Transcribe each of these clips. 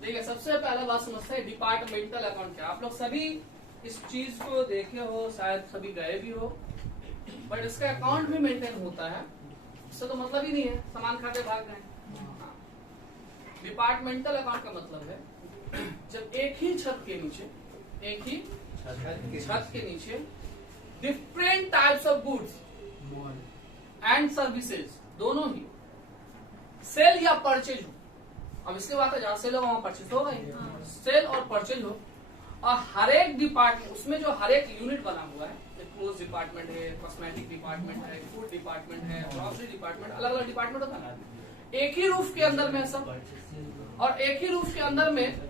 देखिए, सबसे पहला बात समझते हैं डिपार्टमेंटल अकाउंट क्या। आप लोग सभी इस चीज को देखे हो, शायद सभी गए भी हो, बट इसका अकाउंट भी मेंटेन होता है। इससे तो मतलब ही नहीं है सामान खाते भाग गए। डिपार्टमेंटल अकाउंट का मतलब है जब एक ही छत के नीचे different types of goods and services दोनों ही सेल या परचेज हो। अब इसके बाद जहाँ सेल होगा वहां परचेज होगा ही। सेल और परचेज हो, और हर एक डिपार्टमेंट उसमें जो हर एक यूनिट बना हुआ है, क्लोथ डिपार्टमेंट है, कॉस्मेटिक डिपार्टमेंट है, फूड डिपार्टमेंट है, ग्रोसरी डिपार्टमेंट, अलग अलग डिपार्टमेंट होता है। एक ही रूफ के अंदर में सब, और एक ही रूफ के अंदर में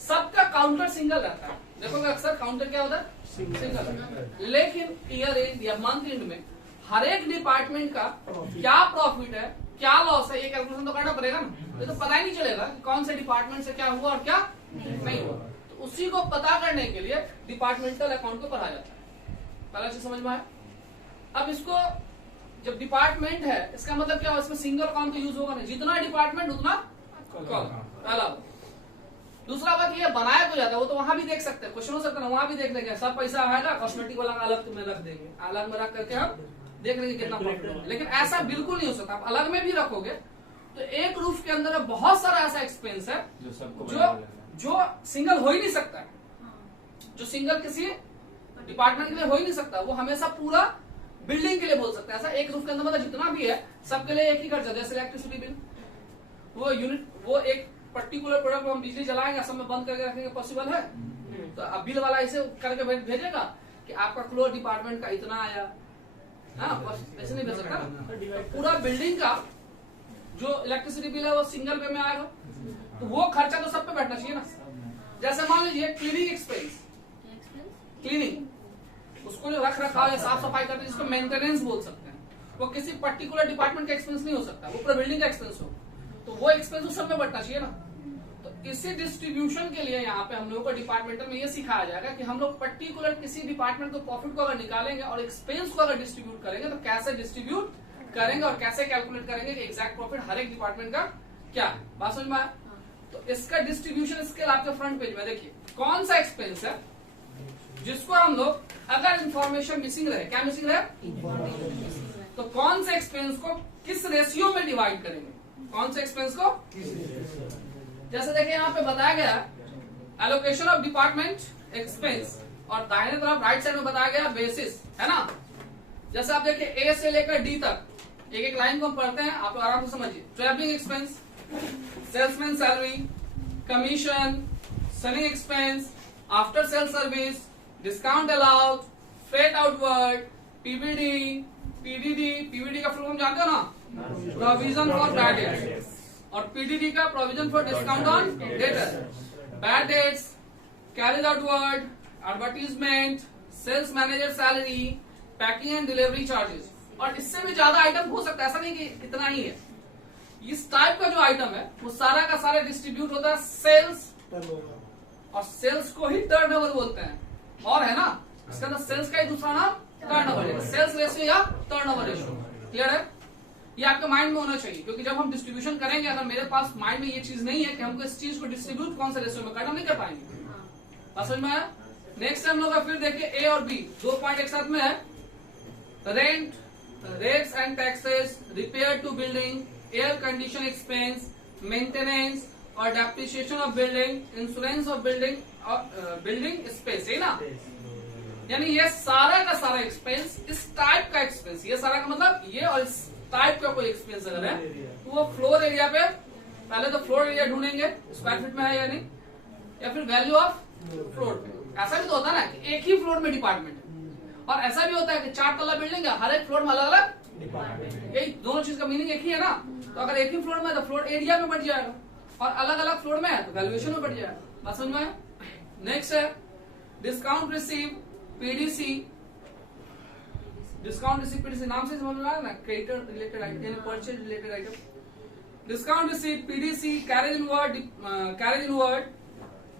सबका काउंटर सिंगल रहता है। देखोगे अक्सर काउंटर क्या होता है, सिंगल। लेकिन ईयर एंड या मंथ एंड में हर एक डिपार्टमेंट का क्या प्रॉफिट है, क्या लॉस है, ये कैलकुलेशन तो करना पड़ेगा ना। ये तो पता ही नहीं चलेगा कि कौन से डिपार्टमेंट से क्या हुआ और क्या नहीं हुआ। तो उसी को पता करने के लिए डिपार्टमेंटल अकाउंट को पढ़ा जाता है। पहला चीज समझ में आया। अब इसको जब डिपार्टमेंट है, इसका मतलब क्या हो, इसमें सिंगल अकाउंट का यूज होगा नहीं, जितना डिपार्टमेंट उतना पहला। दूसरा बात ये बनाया तो जाता है, वो तो वहां भी देख सकते हैं, क्वेश्चन हो सकता है वहां भी देख लेंगे। सब पैसा आएगा, कॉस्मेटिक वाला अलग में रख देंगे, अलग में रख करके हम देख लेंगे कितना प्रॉफिट होगा। लेकिन ऐसा बिल्कुल नहीं हो सकता। आप अलग में भी रखोगे तो एक रूफ के अंदर बहुत सारा ऐसा एक्सपेंस है जो सिंगल हो ही नहीं सकता है, जो सिंगल किसी डिपार्टमेंट के लिए हो ही नहीं सकता। वो हमेशा पूरा बिल्डिंग के लिए बोल सकते हैं। ऐसा एक रूफ के अंदर मतलब जितना भी है सबके लिए एक ही खर्चा। जैसे इलेक्ट्रिसिटी बिल, वो यूनिट, वो एक पर्टिकुलर प्रोडक्ट को हम बिजली जलाएंगे, सब में बंद करके रखेंगे, पॉसिबल है? तो अब बिल वाला ऐसे करके भेजेगा कि आपका क्लोथ डिपार्टमेंट का इतना आया। हाँ, ऐसे नहीं भेज सकता। तो पूरा बिल्डिंग का जो इलेक्ट्रिसिटी बिल है वो सिंगल पे में आएगा, तो वो खर्चा तो सब पे बैठना चाहिए ना। जैसे मान लीजिए क्लीनिंग एक्सपेंस, क्लीनिंग उसको जो रख रखाव या साफ सफाई करते हैं, जिसको मेंटेनेंस बोल सकते हैं, वो किसी पर्टिकुलर डिपार्टमेंट का एक्सपेंस नहीं हो सकता, वो पूरा बिल्डिंग का एक्सपेंस हो, तो वो एक्सपेंस उस सब में बढ़ना चाहिए ना। तो इसी डिस्ट्रीब्यूशन के लिए यहाँ पे हम लोगों को डिपार्टमेंटल में ये सिखाया जाएगा कि हम लोग पर्टिकुलर किसी डिपार्टमेंट को प्रॉफिट को अगर निकालेंगे और एक्सपेंस को अगर डिस्ट्रीब्यूट करेंगे तो कैसे डिस्ट्रीब्यूट करेंगे और कैसे कैलकुलेट करेंगे कि एग्जैक्ट प्रॉफिट हर एक डिपार्टमेंट का क्या है। बात समझ में आया? तो इसका डिस्ट्रीब्यूशन स्केल आपके फ्रंट पेज में देखिए, कौन सा एक्सपेंस है जिसको हम लोग अगर इंफॉर्मेशन मिसिंग रहे, क्या मिसिंग रहे, तो कौन से एक्सपेंस को किस रेशियो में डिवाइड करेंगे, कौन से एक्सपेंस को। जैसे देखिए यहाँ पे बताया गया एलोकेशन ऑफ डिपार्टमेंट एक्सपेंस, और दाहिने तरफ राइट साइड में बताया गया बेसिस, है ना। जैसे आप देखिए ए से लेकर डी तक एक एक लाइन को हम पढ़ते हैं, आप आराम से समझिए। Travelling expense, salesman salary, commission, selling expense, after sale service, discount allowed, freight outward, PBD, PDD. PBD का फुल फॉर्म जानते हो ना, प्रोविजन फॉर बैड डेट्स, और पीडीडी का provision for discount on debtor, bad debts, carriage outward, advertisement, sales manager salary, packing and delivery charges. और इससे भी ज्यादा आइटम हो सकता है, ऐसा नहीं कि इतना ही है। इस टाइप का जो आइटम है वो सारा का सारा डिस्ट्रीब्यूट होता है सेल्स, और सेल्स को ही टर्नओवर बोलते हैं। और है ना, इसका अंदर सेल्स का ही दूसरा नाम टर्नओवर है, सेल्स रेशियो या टर्नओवर रेशियो। क्लियर है? ये आपके माइंड में होना चाहिए, क्योंकि जब हम डिस्ट्रीब्यूशन करेंगे, अगर मेरे पास माइंड में ये चीज नहीं है कि हमको इस चीज को डिस्ट्रीब्यूट कौन से रेशियो में करना, नहीं कर पाएंगे। समझ में आया? नेक्स्ट हम लोग फिर देखिए ए और बी, दो पॉइंट एक साथ में है। Rent, rates and taxes, repair to building, air condition expense, maintenance और depreciation of building, insurance of building और बिल्डिंग स्पेस, है ना। यानी ये सारा का सारा एक्सपेंस, इस टाइप का एक्सपेंस, ये सारा का मतलब ये, और इस टाइप का कोई एक्सपेंस अगर है तो वो फ्लोर एरिया पे, पहले तो फ्लोर एरिया ढूंढेंगे स्क्वायर फीट में है या नहीं, या फिर वैल्यू ऑफ फ्लोर पे। ऐसा भी तो होता है ना कि एक ही फ्लोर में डिपार्टमेंट है, और ऐसा भी होता है कि 4 तला बिल्डिंग है, हर एक फ्लोर में अलग अलग डिपार्टमेंट। यही दोनों चीज का मीनिंग एक ही है ना। तो अगर एक ही फ्लोर में है तो फ्लोर एरिया में बढ़ जाएगा, और अलग अलग फ्लोर में है तो वैल्यूएशन में बढ़ जाएगा। बात समझ में आया? नेक्स्ट है discount receive, PDC. Discount receive, PDC नाम से समझ में आया ना, creditor related item, purchase related item. Discount receive, PDC, carriage inward,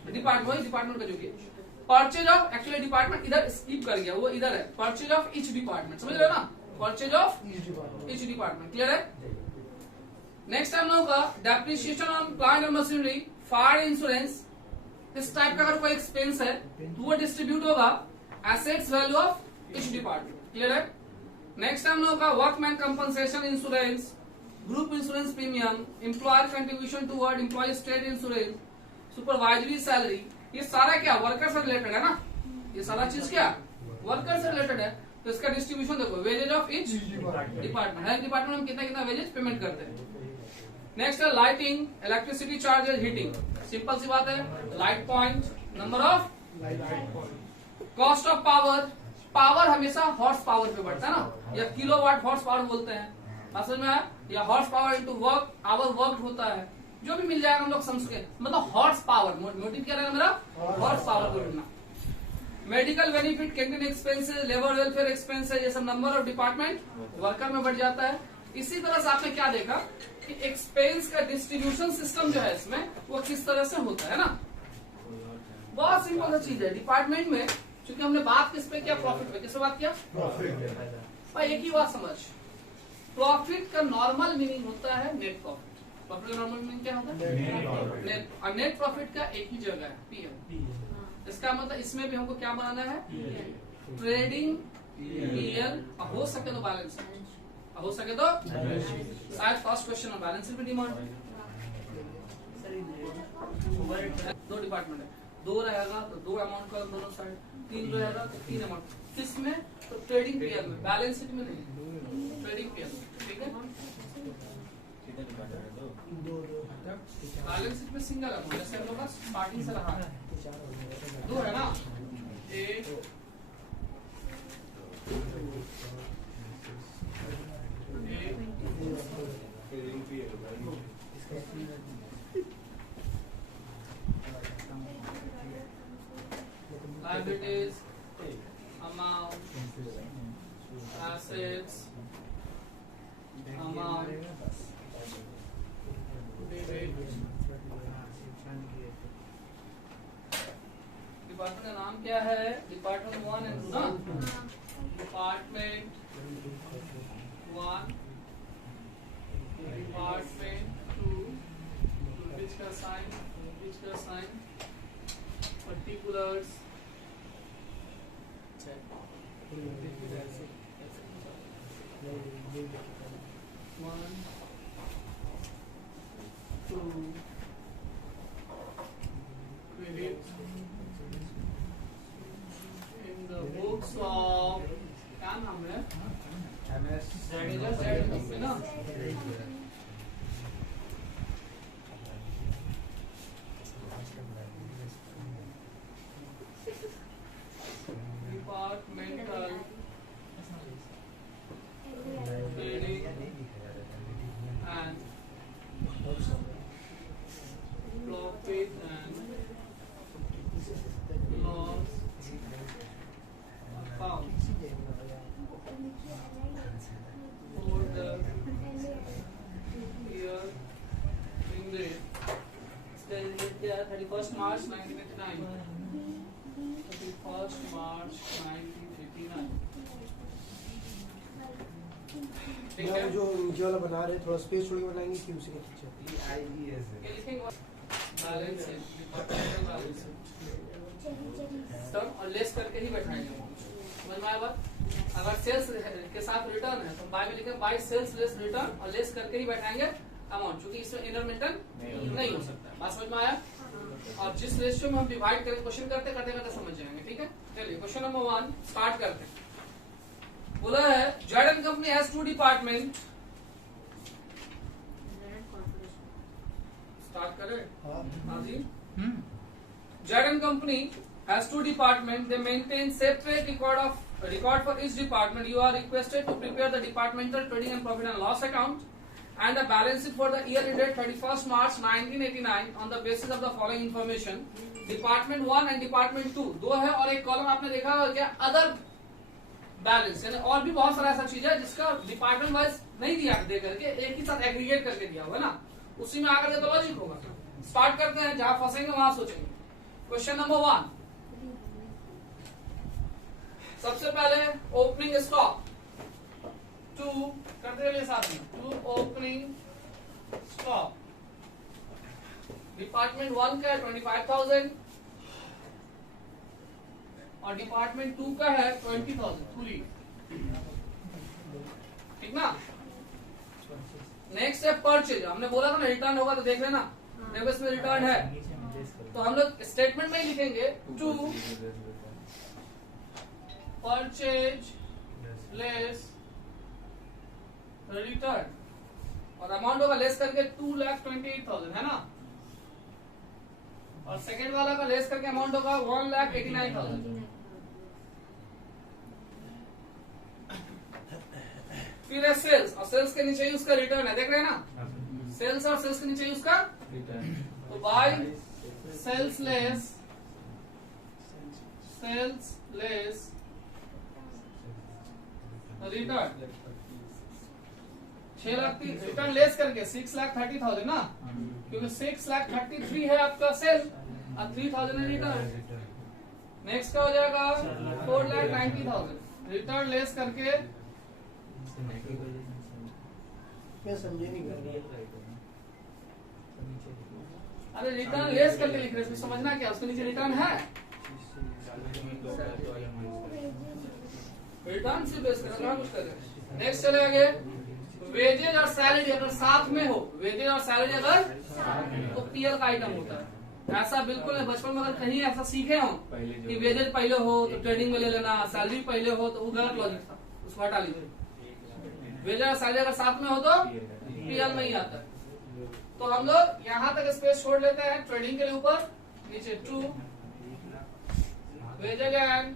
department का जो परचेज ऑफ, एक्चुअली डिपार्टमेंट इधर स्किप कर गया, वो इधर है, परचेज ऑफ ईच डिपार्टमेंट, समझ रहे हो ना, purchase of each department, clear है। नेक्स्ट टाइम लोगों का depreciation on plant and machinery, fire insurance, इस टाइप का अगर कोई एक्सपेंस है तो वो डिस्ट्रीब्यूट होगा assets value of each department, clear है। नेक्स्ट टाइम लोगों का workman compensation insurance, group insurance premium, employer contribution toward employee state insurance, supervisory salary, ये सारा क्या वर्कर से रिलेटेड है ना, ये सारा चीज क्या वर्कर से रिलेटेड है। तो इसका डिस्ट्रीब्यूशन देखो, वेजेज ऑफ ईच डिपार्टमेंट, हर डिपार्टमेंट में कितना कितना वेजेज पेमेंट करते हैं। नेक्स्ट है lighting, electricity charges, heating, simple सी बात है, light point, number of, cost of power, power हमेशा हॉर्स पावर पे बढ़ता है ना, या किलोवाट हॉर्स पावर बोलते हैं, समझ में आया, या horse power into work hour work होता है, जो भी मिल जाएगा हम लोग समझ के, मतलब हॉर्स पावर, मोटिव क्या रहेगा मेरा, हॉर्स पावर को ढूंढना। Medical benefit, canteen expenses, labour welfare expenses, ये सब नंबर ऑफ डिपार्टमेंट वर्कर में बढ़ जाता है। इसी तरह से आपने क्या देखा कि एक्सपेंस का डिस्ट्रीब्यूशन सिस्टम जो है इसमें वो किस तरह से होता है ना, बहुत सिंपल सा चीज है। डिपार्टमेंट में क्योंकि हमने बात किस पे किया, प्रॉफिट पे, किस बात किया, भाई एक ही बात समझ, प्रॉफिट का नॉर्मल मीनिंग होता है नेट प्रॉफिट, प्रॉफिट का नॉर्मल मीनिंग क्या होता है नेट, और नेट प्रॉफिट का एक ही जगह है पीएल। इसका मतलब इसमें भी हमको क्या बनाना है, ट्रेडिंग पीएल, हो सके तो बैलेंस, हो सके तो शायद फर्स्ट क्वेश्चन में बैलेंस भी डिमांड, दो डिपार्टमेंट है, दो रहेगा तो दो अमाउंट का दोनों साइड, तीन रहेगा तो तीन अमाउंट, किसमें तो ट्रेडिंग पीएल में, बैलेंस शीट में नहीं, ट्रेडिंग पीएल में, ठीक है। बैलेंस शीट में सिंगल अमाउंट, जैसे हम लोग का स्टार्टिंग से रहा है, दो है ना, एक liabilities, amount, assets, amount, debit। Department का नाम क्या है, डिपार्टमेंट 1 एंड 2 ना, डिपार्टमेंट 1, डिपार्टमेंट 2, which का sign, particulars, one, two, credit in the books of, क्या नाम है, ना, departmental trading and profit and loss account for the year ended 31st March 1989, 31st March 1989। ठीक है, जो नीचे वाला बना रहे थोड़ा स्पेस छोड़ के बनाएंगे कि उसी के पीछे बैलेंस सम और लेस करके ही बैठाएंगे, समझ में आया बात। अगर सेल्स के साथ रिटर्न है तो बाय में लिखेंगे बाय सेल्स लेस रिटर्न, और लेस करके ही बैठाएंगे अमाउंट, क्योंकि इसमें इनर मेंटन नहीं हो सकता है। बात समझ में आया। और जिस रेशियो में हम डिवाइड करें, क्वेश्चन करते करते समझ जाएंगे, ठीक है। चलिए क्वेश्चन नंबर 1 स्टार्ट करते हैं। बोला है Jordan company has 2 department, start करें। हाँ जी, Jordan company has 2 departments. They maintain separate record for each department. You are requested to prepare the departmental trading and profit and loss account and the balance sheet for the year ended 31st March 1989 on the basis of the following information. Department 1 and Department 2 दो है, और एक column आपने देखा होगा क्या, other balance, यानी और भी बहुत सारा ऐसा चीज है जिसका डिपार्टमेंट वाइज नहीं दिया दे करके एक ही साथ एग्रीगेट करके दिया हुआ है ना, उसी में आकर के तो लॉजिक होगा। स्टार्ट करते हैं, जहां फंसेंगे वहां सोचेंगे। क्वेश्चन नंबर 1, सबसे पहले ओपनिंग स्टॉक टू करते चलिए साथ में, टू ओपनिंग स्टॉक डिपार्टमेंट 1 का है 25,000 और डिपार्टमेंट 2 का है 20,000 पूरी, ठीक ना। नेक्स्ट है परचेज, हमने बोला था ना रिटर्न होगा तो देख लेना, देखो इसमें रिटर्न है तो हम लोग स्टेटमेंट में ही लिखेंगे टू परचेज लेस रिटर्न और अमाउंट होगा लेस करके 2,28,000 है ना, और सेकेंड वाला का लेस करके अमाउंट होगा 1,89,000। फिर है सेल्स और सेल्स के नीचे ही उसका रिटर्न है, देख रहे हैं ना, सेल्स और सेल्स के नीचे ही उसका रिटर्न, तो by sales less return 6 lakh return less करके 6,30,000 ना, क्योंकि 6,33,000 है आपका सेल और 3,000 है रिटर्न। नेक्स्ट क्या हो जाएगा 4,90,000 रिटर्न लेस करके, मैं समझे नहीं कर रहा। अरे रिटर्न लेस करके लिख रहे हैं, समझना क्या, उसके नीचे रिटर्न है, रिटर्न से बेस करना कुछ कर रहे हैं। नेक्स्ट चले आगे, वेजेज और सैलरी अगर साथ में हो, वेजेज और सैलरी अगर तो पीएल का आइटम होता है, ऐसा बिल्कुल है। बचपन में अगर कहीं ऐसा सीखे हो कि वेजेज पहले हो तो ट्रेडिंग में ले लेना, सैलरी पहले हो तो वो गलत लॉजिक था, उसको हटा लीजिए। वेजेज और सैलरी अगर साथ में हो तो पीएल में ही आता है। तो हम लोग यहाँ तक स्पेस छोड़ लेते हैं ट्रेडिंग के लिए, ऊपर नीचे टू वेजेज एंड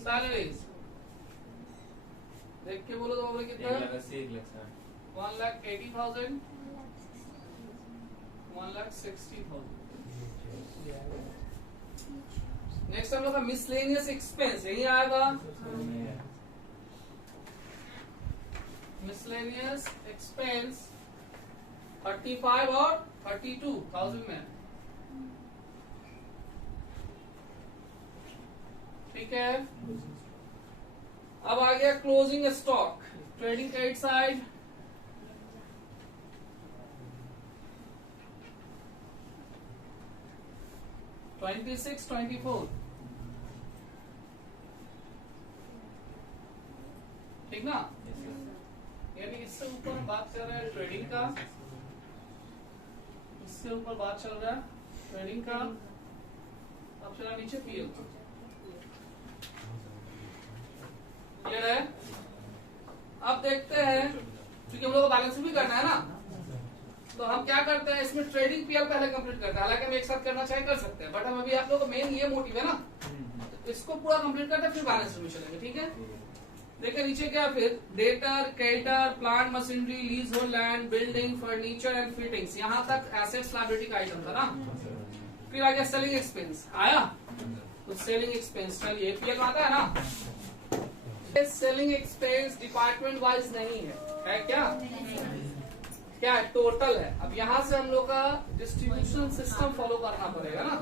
सैलरीज, देख के बोलो तो बोले कितना, 1,80,000 1,60,000। नेक्स्ट हम लोग का मिसलेनियस एक्सपेंस यही आएगा, मिसलेनियस एक्सपेंस 35 और 32,000 में, ठीक है। अब आ गया closing stock, trading credit side, $26, $24, ठीक ना। यानी इससे ऊपर बात कर रहे हैं ट्रेडिंग का, इससे ऊपर बात चल रहा है ट्रेडिंग का, अब चला नीचे पीएल, क्लियर है। अब देखते हैं, क्योंकि हम लोग को बैलेंस भी करना है ना, तो हम क्या करते हैं इसमें ट्रेडिंग पीएल पहले कंप्लीट करते हैं, हालांकि हम एक साथ करना चाहे कर सकते हैं, बट हम अभी आप लोग को मेन ये मोटिव है ना, तो इसको पूरा कंप्लीट करते हैं फिर बैलेंस में चलेंगे, ठीक है। देखिए नीचे क्या, फिर debtor, creditor, plant machinery, lease hold land, building, furniture and fittings, यहाँ तक एसेट्स लायबिलिटी का आइटम था ना। फिर आ गया सेलिंग एक्सपेंस, आया तो सेलिंग एक्सपेंस, चलिए पीएल आता है ना। सेलिंग एक्सपेंस डिपार्टमेंट वाइज नहीं है क्या, क्या है, टोटल है। अब यहाँ से हम लोग का डिस्ट्रीब्यूशन सिस्टम फॉलो करना पड़ेगा ना।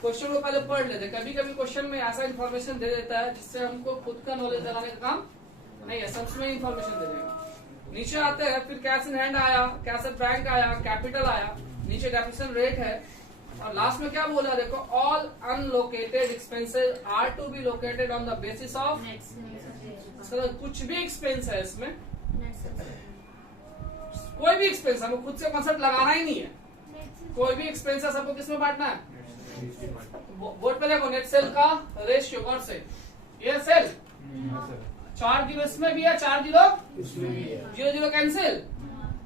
क्वेश्चन को पहले पढ़ लेते, कभी कभी क्वेश्चन में ऐसा इन्फॉर्मेशन दे देता है जिससे हमको खुद का नॉलेज लगाने का काम नहीं है, सबसे में इन्फॉर्मेशन दे देगा। नीचे आते हैं, फिर कैश इन हैंड आया, कैश एट बैंक आया, कैपिटल आया, नीचे डेप्रिसिएशन रेट है, और लास्ट में क्या बोला देखो, all unallocated expenses are to be allocated on the basis of, कुछ भी एक्सपेंस है इसमें, कोई भी एक्सपेंस, हमको खुद से कॉन्सेप्ट लगाना ही नहीं है, कोई भी एक्सपेंस है सबको किसमें बांटना है, बोर्ड पे देखो नेट सेल का रेशियो कौन से, ये सेल 4 जीरो इसमें भी है, 4 जीरो 0 कैंसिल,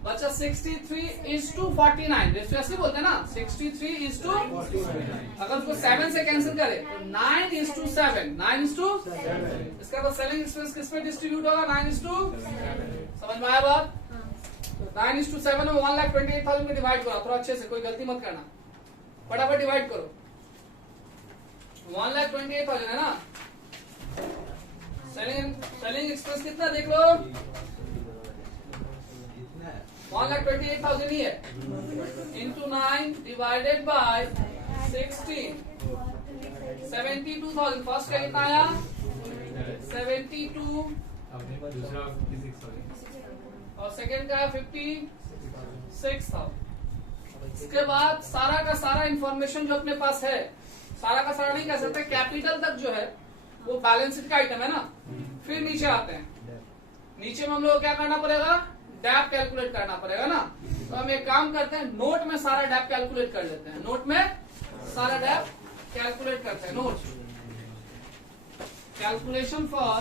बचा 63:49, रेशियो ऐसे बोलते हैं ना, 63:49, अगर उसको 7 से कैंसिल करे तो 9:7, 9:7, इसका तो सेलिंग एक्सपेंस किस पे डिस्ट्रीब्यूट होगा, 9:7, समझ में आया बात। 9:7 में 1,28,000 में डिवाइड करो, थोड़ा अच्छे से, कोई गलती मत करना, फटाफट डिवाइड करो, 1,28,000 है ना। सेलिंग एक्सपेंस कितना देख लो, 1,28,000 ही है, इंटू 9 डिवाइडेड बाय 16, 70 72,000 फर्स्ट का कितना आया 72 दूसरा 56,000 और सेकंड का है 56,000। इसके बाद सारा का सारा इंफॉर्मेशन जो अपने पास है, सारा का सारा नहीं कह सकते, कैपिटल तक जो है वो बैलेंस शीट का आइटम है ना। फिर नीचे आते हैं, नीचे में हम लोग को क्या करना पड़ेगा, डैप कैलकुलेट करना पड़ेगा ना। तो हम एक काम करते हैं, नोट में सारा डैप कैलकुलेट कर लेते हैं, नोट में सारा डैप कैलकुलेट करते हैं। Note calculation for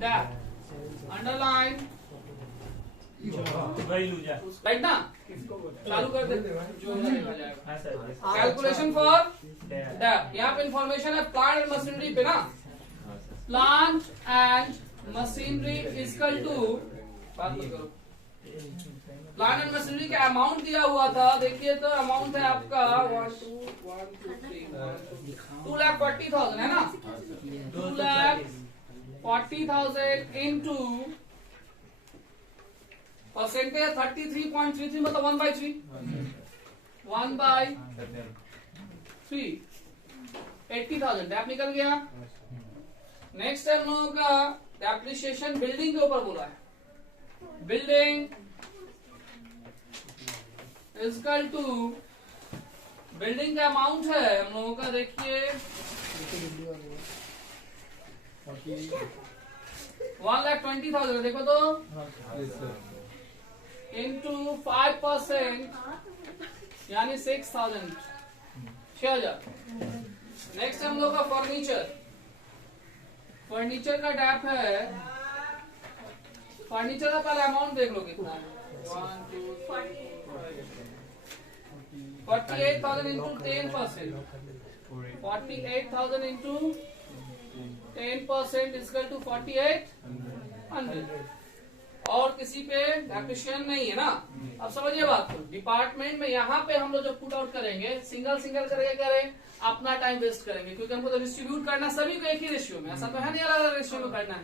dep underline right ना, चालू कर दे जो लिखा जाएगा। कैलकुलेशन फॉर डैप, यहाँ पे इंफॉर्मेशन है प्लांट एंड मशीनरी पे ना। Plant and machinery equal to, बात मत करो, प्लांट एंड मशीनरी का अमाउंट दिया हुआ था, देखिए तो अमाउंट है आपका 2,40,000 है ना। 2,40,000 इंटू परसेंटेज 33.33 मतलब 1/3 1/3 80,000 डैप निकल गया। नेक्स्ट है हम लोगों का डेप्रिसिएशन बिल्डिंग के ऊपर बोला है। बिल्डिंग इक्वल टू, बिल्डिंग का अमाउंट है हम लोगों का, देखिए 1,20,000 देखो तो इंटू 5% यानी 6,000 6,000। नेक्स्ट हम लोग का फर्नीचर, फर्नीचर का डैप है, फर्नीचर का पहले अमाउंट देख लो कितना है, 48,000 इंटू 10%, 48,000 इंटू 10% इक्वल टू 4,800। और किसी पे डेप्रिसिएशन नहीं है ना। अब समझिए बात को, डिपार्टमेंट में यहाँ पे हम लोग जब पुट आउट करेंगे, सिंगल सिंगल करके करें, अपना टाइम वेस्ट करेंगे, क्योंकि हमको तो डिस्ट्रीब्यूट करना सभी को एक ही रेशियो में, ऐसा तो है नहीं अलग अलग रेशियो में करना है।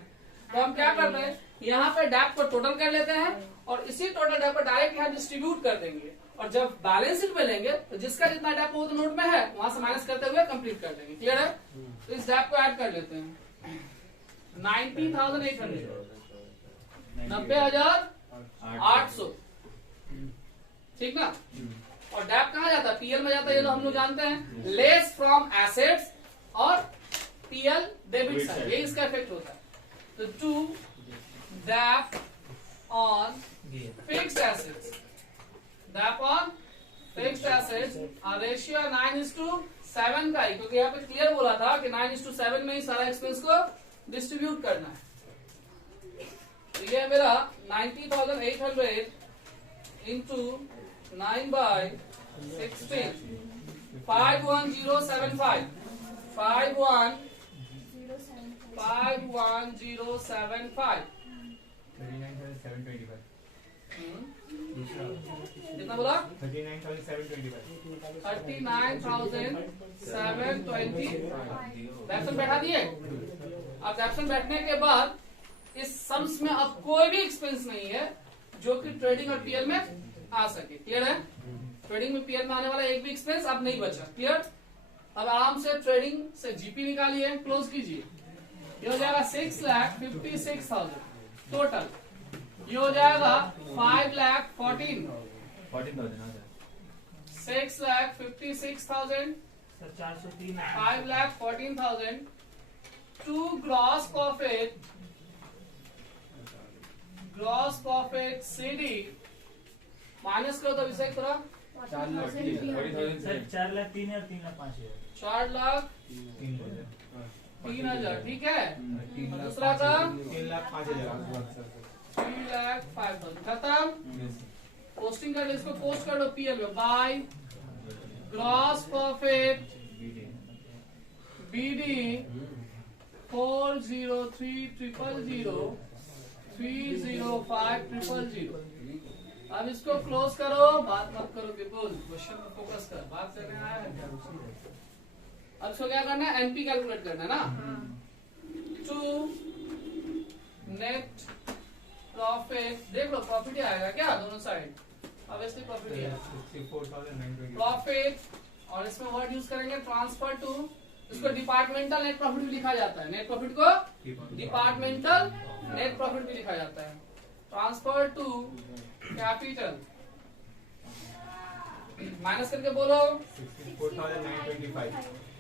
तो हम क्या करते हैं, यहाँ पे डैप को टोटल कर लेते हैं और इसी टोटल डैप को डायरेक्ट यहाँ डिस्ट्रीब्यूट कर देंगे, और जब बैलेंस शीट में लेंगे तो जिसका जितना डैप वो तो नोट में है वहां से माइनस करते हुए कंप्लीट कर देंगे। क्लियर है? तो इस डैप को ऐड कर लेते हैं, 90,800 90,800 ठीक ना। और डैप कहाँ जाता है, पीएल में जाता है, ये तो हम लोग जानते हैं, लेस फ्रॉम एसेट्स और पीएल डेबिट साइड, ये इसका इफेक्ट होता है। तो to dep on fixed assets, dep on fixed assets ratio 9:7 का ही, क्योंकि यहाँ पे क्लियर बोला था कि 9:7 में ही सारा एक्सपेंस को डिस्ट्रीब्यूट करना है। तो ये मेरा 90,800 इंटू 9/16 51075 51075 39,725 कितना बोला, 39,725 39,720 डेप्शन बैठा दिए। अब डेप्शन बैठने के बाद इस सम्स में अब कोई भी एक्सपेंस नहीं है जो कि ट्रेडिंग और पीएल में आ सके। क्लियर है? ट्रेडिंग में पीएल में आने वाला एक भी एक्सपेंस अब नहीं बचा। क्लियर? अब आराम से ट्रेडिंग से जीपी निकालिए, क्लोज कीजिए। ये हो जाएगा 6,56,000 टोटल। ये हो जाएगा 5,14,000 6,56,000 5,14,000 to gross profit CD minus करो तो विषय थोड़ा 4,03,05,000 ठीक है। और दूसरा का 3,05,000 खत्म। पोस्टिंग कर लो, इसको पोस्ट कर लो पीएल में, बाय ग्रॉस प्रॉफिट बीडी 403,000 305,000। अब इसको क्लोज करो, बात मत करो, बिल्कुल क्वेश्चन में फोकस कर, बात करने आया है। अब इसको क्या करना है, एनपी कैलकुलेट करना है ना। टू नेट प्रॉफिट, देख लो प्रॉफिट ही आएगा क्या दोनों साइड, ऑब्वियसली प्रॉफिट ही है। 64,920. प्रॉफिट और इसमें वर्ड यूज करेंगे ट्रांसफर टू, इसको डिपार्टमेंटल नेट प्रॉफिट भी लिखा जाता है। नेट प्रॉफिट को डिपार्टमेंटल नेट प्रॉफिट भी लिखा जाता है। ट्रांसफर टू कैपिटल, माइनस करके बोलो। 64,925.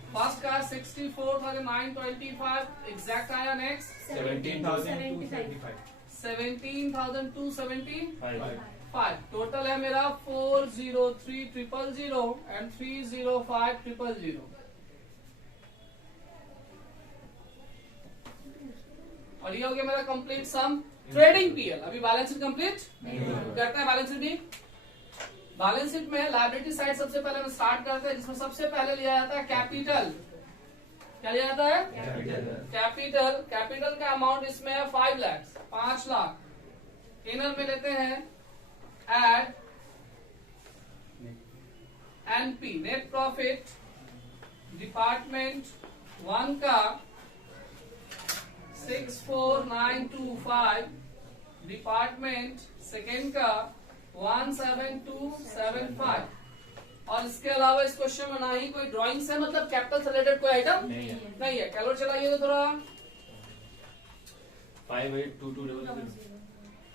फर्स्ट का 64,925 एग्जैक्ट आया। नेक्स्ट 17,275. 17,275 टोटल है मेरा 403,000 एंड 305,000। और ये हो गया मेरा कंप्लीट सम ट्रेडिंग पीएल। अभी बैलेंस शीट कंप्लीट करते हैं। बैलेंस शीट भी, बैलेंस शीट में लायबिलिटी साइड सबसे पहले हम स्टार्ट करते हैं, जिसमें सबसे पहले लिया जाता है कैपिटल। क्या लिया जाता है? कैपिटल। कैपिटल का अमाउंट इसमें है 5 लाख, 5 लाख। इनर में लेते हैं add NP, net profit department 1 का 64,925, डिपार्टमेंट सेकेंड का 17,275। और इसके अलावा इस क्वेश्चन में ना ही कोई ड्राइंग से मतलब कैपिटल से रिलेटेड कोई आइटम नहीं है। कैलकुलेट चलाइए तो थोड़ा 582200.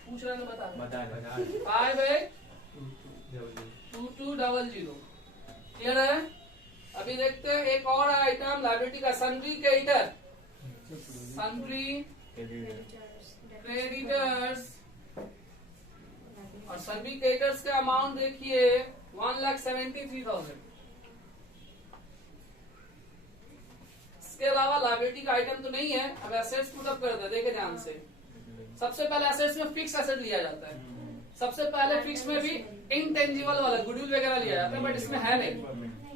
पूछ रहे हैं तो बता दो। बता 582200 क्लियर है। अभी देखते हैं एक और आइटम लायबिलिटी का, सन्ड्री क्रेडिटर, सन्ड्री क्रेडिटर्स। और सभी क्रेडिटर्स का अमाउंट देखिए 1,73,000। इसके अलावा लायबिलिटी का आइटम तो नहीं है। अब एसेट्स पुटअप करते हैं, देखे ध्यान से। सबसे पहले एसेट्स में फिक्स एसेट लिया जाता है। सबसे पहले फिक्स में भी इनटेंजिबल वाला गुडविल वगैरह लिया जाता है, बट इसमें है नहीं।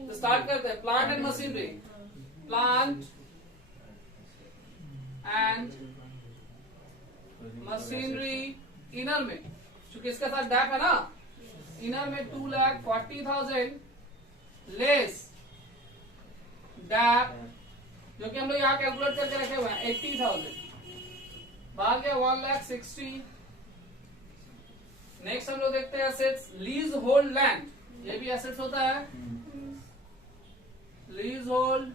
तो स्टार्ट करते हैं। Plant and machinery, plant and machinery inner में, क्योंकि इसके साथ डैप है ना, इनर में 2,40,000 लेस डैप, जो कि हम लोग यहाँ कैलकुलेट करके रखे हुए हैं 80,000, बाहर गया 1,60,000। नेक्स्ट हम लोग देखते हैं एसेट्स, लीज होल्ड लैंड, ये भी एसेट्स होता है। लीज होल्ड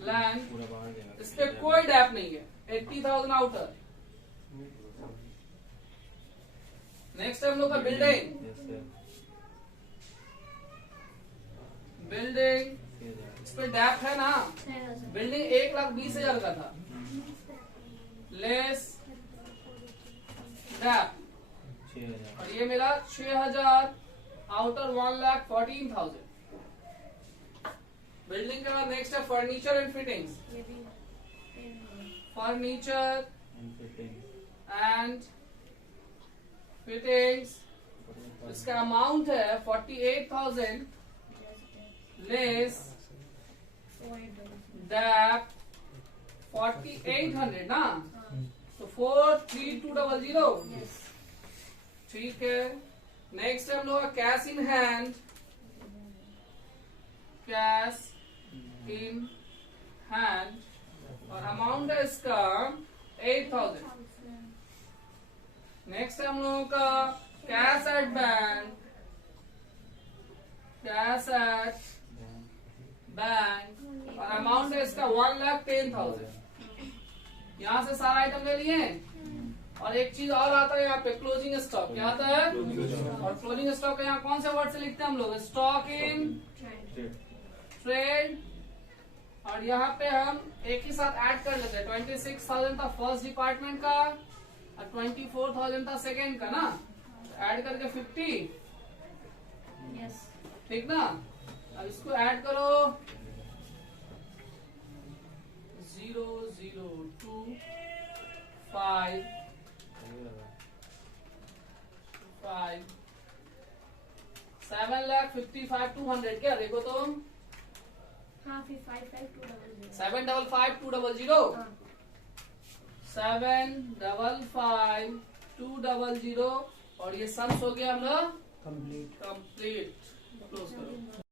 लैंड, इस पे कोई डैप नहीं है, 80,000 आउटर। नेक्स्ट हम लोग का बिल्डिंग, बिल्डिंग इस पे डैप है ना, बिल्डिंग 1,20,000 का था, लेस डैप। और ये मेरा 6,000 आउटर 1,14,000। बिल्डिंग के बाद नेक्स्ट है furniture and fittings, furniture and fittings. इसका अमाउंट है 48,000 लेस डैप 4,800 ना, तो 4,3200। ठीक है। नेक्स्ट हम लोग cash in hand, cash in hand, और अमाउंट है इसका 8,000। नेक्स्ट हम लोगों का cash at bank, cash at bank, और अमाउंट है इसका 1,10,000। यहाँ से सारा आइटम ले लिए। और एक चीज और आता है यहाँ पे, क्लोजिंग स्टॉक। क्या आता है? और क्लोजिंग स्टॉक यहाँ कौन से वर्ड से लिखते हैं हम लोग? Stock in trade. और यहाँ पे हम एक ही साथ ऐड कर लेते हैं, 26,000 था फर्स्ट डिपार्टमेंट का और 24,000 था सेकेंड का ना, ऐड करके 50। ठीक ना। अब इसको ऐड करो, 0,0,2,5 7,55,200। क्या देखो तुम, 7,55,200 7,55,200। और ये सम्स हो गया हम लोग कंप्लीट। कंप्लीट। क्लोज करो।